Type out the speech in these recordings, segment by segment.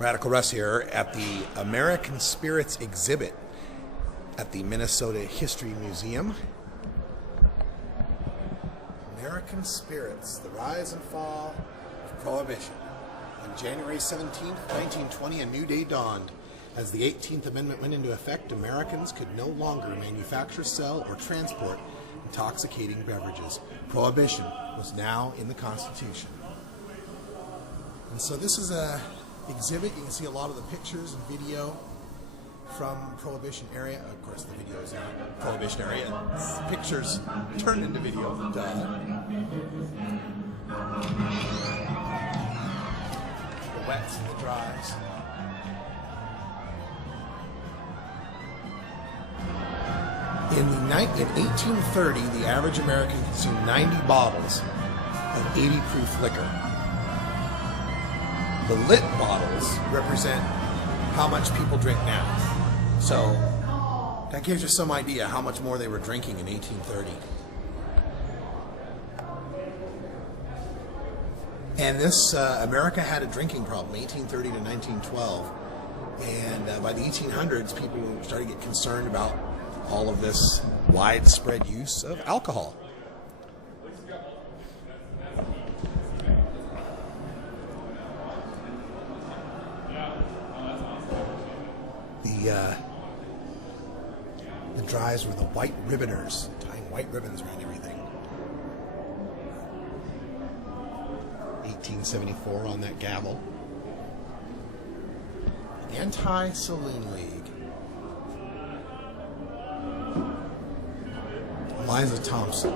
Radical Russ here at the American Spirits exhibit at the Minnesota History Museum. American Spirits, the rise and fall of Prohibition. On January 17th, 1920, a new day dawned. As the 18th Amendment went into effect, Americans could no longer manufacture, sell, or transport intoxicating beverages. Prohibition was now in the Constitution. And so this is a exhibit. You can see a lot of the pictures and video from Prohibition area. Of course, the video is not Prohibition area. It's pictures turned into video. The wets and the dries. In 1830, the average American consumed 90 bottles of 80 proof liquor. The lit bottles represent how much people drink now. So that gives you some idea how much more they were drinking in 1830. And this, America had a drinking problem, 1830 to 1912. And by the 1800s, people started to get concerned about all of this widespread use of alcohol. The dries were the white ribboners, tying white ribbons around everything. 1874 on that gavel. Anti-Saloon League. Eliza Thompson.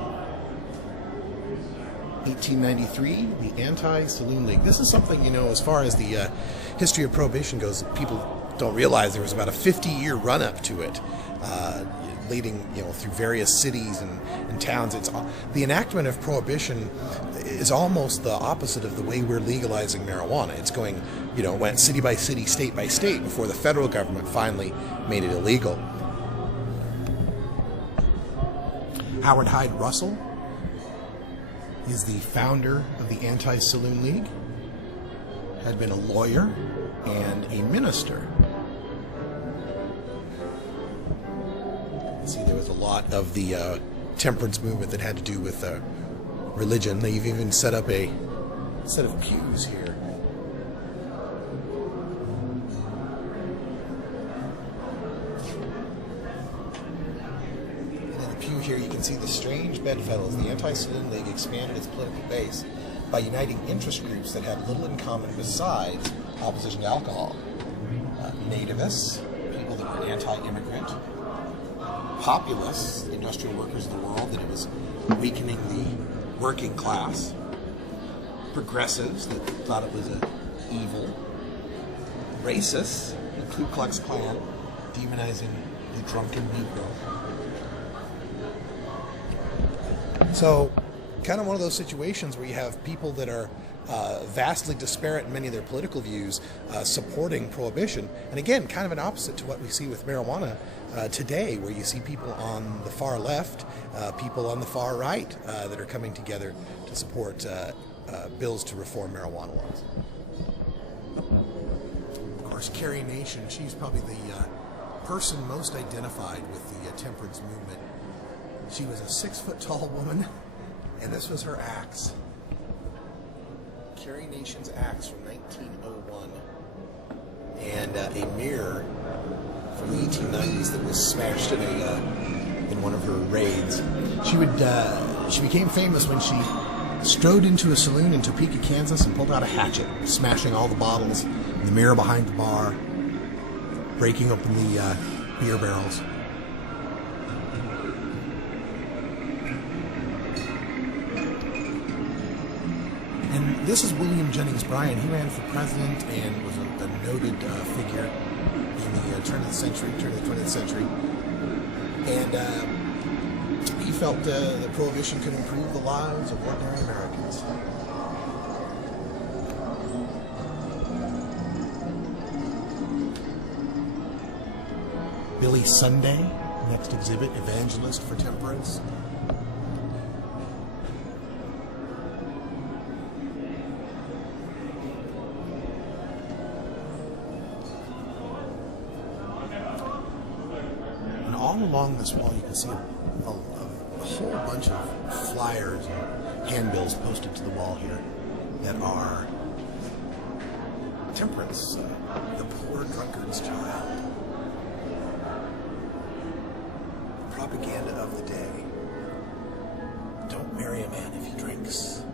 1893, the Anti-Saloon League. This is something, you know, as far as the history of Prohibition goes, people don't realize there was about a 50-year run-up to it, leading, you know, through various cities and towns. It's the enactment of Prohibition is almost the opposite of the way we're legalizing marijuana. It's going, you know, went city by city, state by state before the federal government finally made it illegal. Howard Hyde Russell is the founder of the Anti-Saloon League, had been a lawyer and a minister. See, there was a lot of the temperance movement that had to do with religion. They've even set up a set of pews here. And in the pew here, you can see the strange bedfellows. The Anti-Saloon League expanded its political base by uniting interest groups that had little in common besides opposition to alcohol. Nativists, people that were anti-immigrant, populists, industrial workers of the world, that it was weakening the working class, progressives that thought it was evil, racists, the Ku Klux Klan, demonizing the drunken Negro. So, kind of one of those situations where you have people that are vastly disparate in many of their political views supporting Prohibition, and again, kind of an opposite to what we see with marijuana today, where you see people on the far left, people on the far right that are coming together to support bills to reform marijuana laws. Of course, Carrie Nation, she's probably the person most identified with the temperance movement. She was a 6-foot-tall woman, and this was her axe. Carrie Nation's axe from 1901, and a mirror from the 1890s that was smashed in one of her raids. She became famous when she strode into a saloon in Topeka, Kansas, and pulled out a hatchet, smashing all the bottles in the mirror behind the bar, breaking open the beer barrels. And this is William Jennings Bryan. He ran for president and was a noted figure in the turn of the 20th century. And he felt that Prohibition could improve the lives of ordinary Americans. Billy Sunday, next exhibit, evangelist for temperance. along this wall you can see a whole bunch of flyers and handbills posted to the wall here that are temperance, the poor drunkard's child, propaganda of the day. Don't marry a man if he drinks.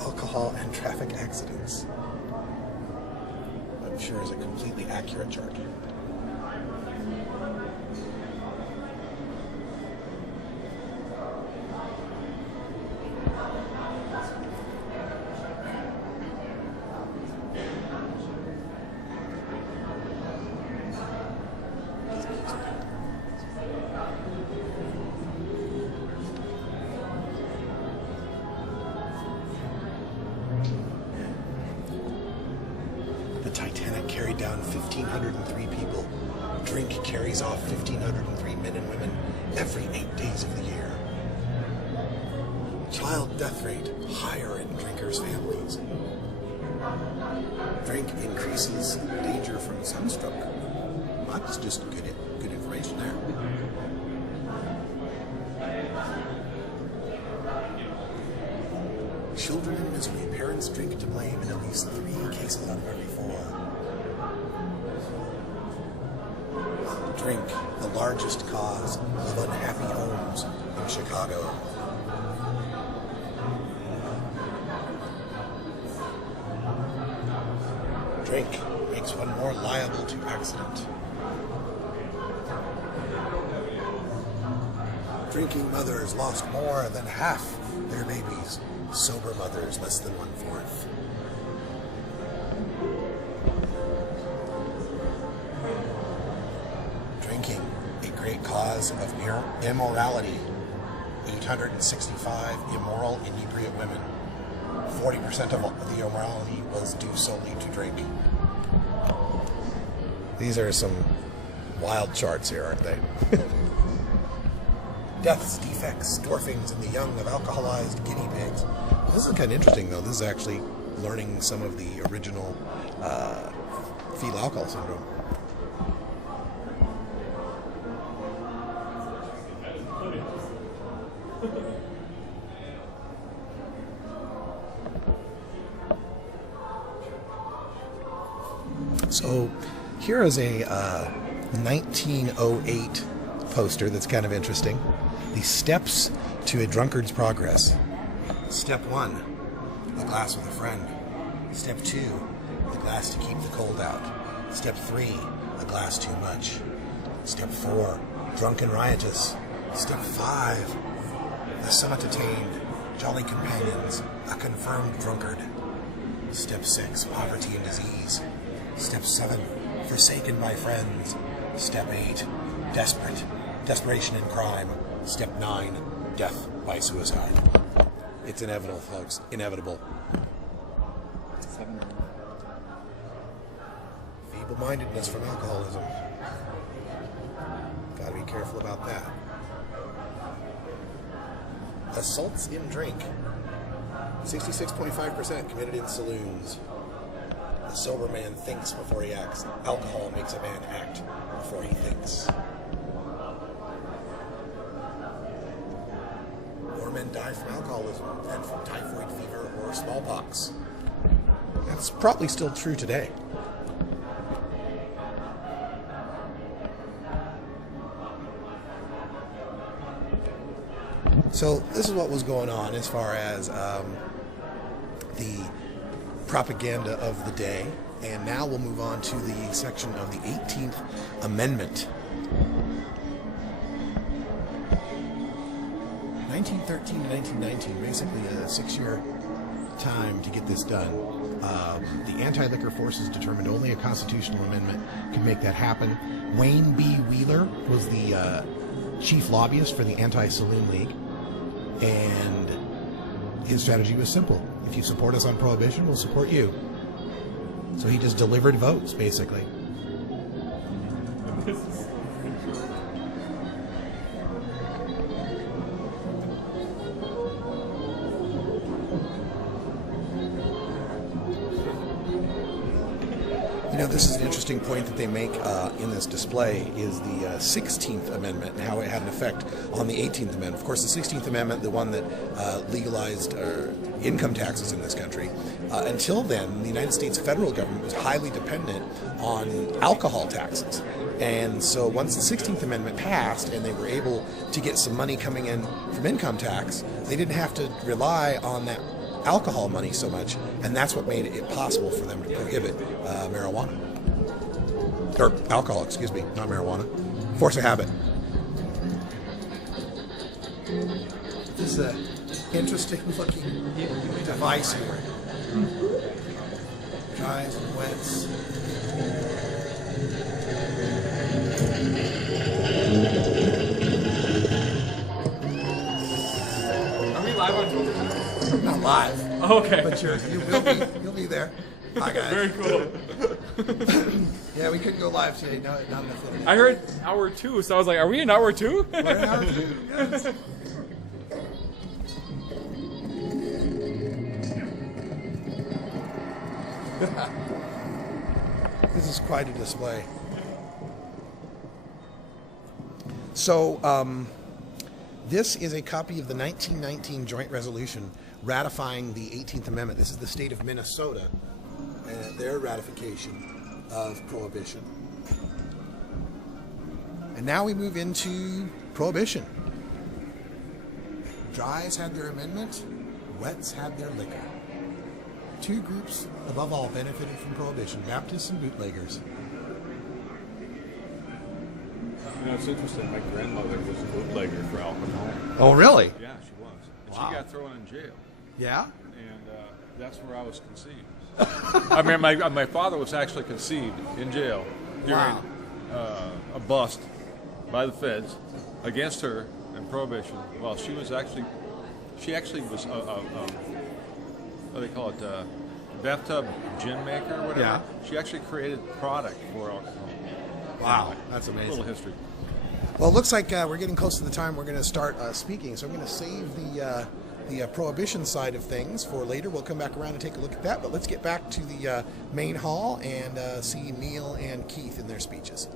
Alcohol and traffic accidents. I'm sure is a completely accurate chart. The Titanic carried down 1,503 people. Drink carries off 1,503 men and women every 8 days of the year. Child death rate higher in drinkers' families. Drink increases danger from sunstroke. That's just good information there. Children in misery. Parents drink to blame in at least 3 cases out of every 4. Drink, the largest cause of unhappy homes in Chicago. Drink makes one more liable to accident. Drinking mothers lost more than half their babies. Sober mothers, less than 1/4. Drinking, a great cause of immorality. 865 immoral inebriate women. 40% of the immorality was due solely to drink. These are some wild charts here, aren't they? Deaths, defects, dwarfings in the young of alcoholized guinea pigs. This is kind of interesting, though. This is actually learning some of the original fetal alcohol syndrome. So here is a 1908 poster that's kind of interesting. The steps to a drunkard's progress. Step 1, a glass with a friend. Step 2, the glass to keep the cold out. Step 3, a glass too much. Step 4, drunk and riotous. Step 5, the summit attained, jolly companions, a confirmed drunkard. Step 6, poverty and disease. Step 7, forsaken by friends. Step 8, desperation and crime. Step 9, death by suicide. It's inevitable, folks. Inevitable. 7. Feeble-mindedness from alcoholism. Gotta be careful about that. Assaults in drink. 66.5% committed in saloons. The sober man thinks before he acts. Alcohol makes a man act before he thinks. More men die from alcoholism than from typhoid fever or smallpox. That's probably still true today. So this is what was going on as far as the propaganda of the day. And now we'll move on to the section of the 18th Amendment. 1913 to 1919, basically a 6-year time to get this done. The anti-liquor forces determined only a constitutional amendment could make that happen. Wayne B. Wheeler was the chief lobbyist for the Anti-Saloon League, and his strategy was simple. If you support us on Prohibition, we'll support you. So he just delivered votes, basically. You know, this is an interesting point that they make in this display is the 16th Amendment and how it had an effect on the 18th Amendment. Of course, the 16th Amendment, the one that legalized income taxes in this country. Until then, the United States federal government was highly dependent on alcohol taxes. And so once the 16th Amendment passed and they were able to get some money coming in from income tax, they didn't have to rely on that alcohol money so much, and that's what made it possible for them to prohibit marijuana. Or alcohol, excuse me, not marijuana. Force of habit. This is an interesting looking device here. Dries and wets. Are we live on Twitter? Not live. Oh, okay. But you'll be there. Hi guys. Very cool. Yeah, we couldn't go live today. Not enough internet. I heard hour 2, so I was like, are we in hour 2? We're in hour 2, yes. This is quite a display. So, this is a copy of the 1919 Joint Resolution ratifying the 18th Amendment. This is the state of Minnesota and their ratification of Prohibition. And now we move into Prohibition. Dries had their amendment, wets had their liquor. Two groups, above all, benefited from Prohibition, Baptists and bootleggers. You know, it's interesting. My grandmother was a bootlegger for alcohol. Oh, really? Yeah, she was. And Wow. she got thrown in jail. Yeah? And that's where I was conceived. I mean, my father was actually conceived in jail during a bust by the feds against her and Prohibition. Well, she actually was what do they call it, bathtub gin maker or whatever. Yeah. She actually created product for alcohol. Wow, that's amazing. A little history. Well, it looks like we're getting close to the time we're going to start speaking, so I'm going to save the Prohibition side of things for later. We'll come back around and take a look at that, but let's get back to the main hall and see Neil and Keith in their speeches.